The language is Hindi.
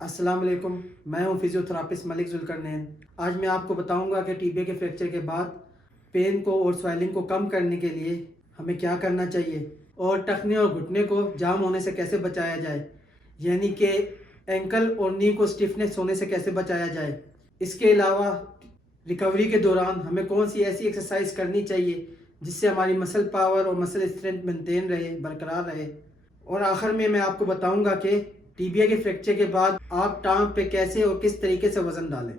अस्सलाम वालेकुम। मैं हूं फिजियोथेरापिस्ट मलिक जुल्करनैन। आज मैं आपको बताऊंगा कि टीबिया के फ्रैक्चर के बाद पेन को और स्वेलिंग को कम करने के लिए हमें क्या करना चाहिए और टखने और घुटने को जाम होने से कैसे बचाया जाए, यानी कि एंकल और नी को स्टिफनेस होने से कैसे बचाया जाए। इसके अलावा रिकवरी के दौरान हमें कौन सी ऐसी एक्सरसाइज करनी चाहिए जिससे हमारी मसल पावर और मसल स्ट्रेंथ मेंटेन रहे, बरकरार रहे। और आखिर में मैं आपको बताऊंगा कि टीबिया के फ्रैक्चर के बाद आप टांग पे कैसे और किस तरीके से वजन डालें।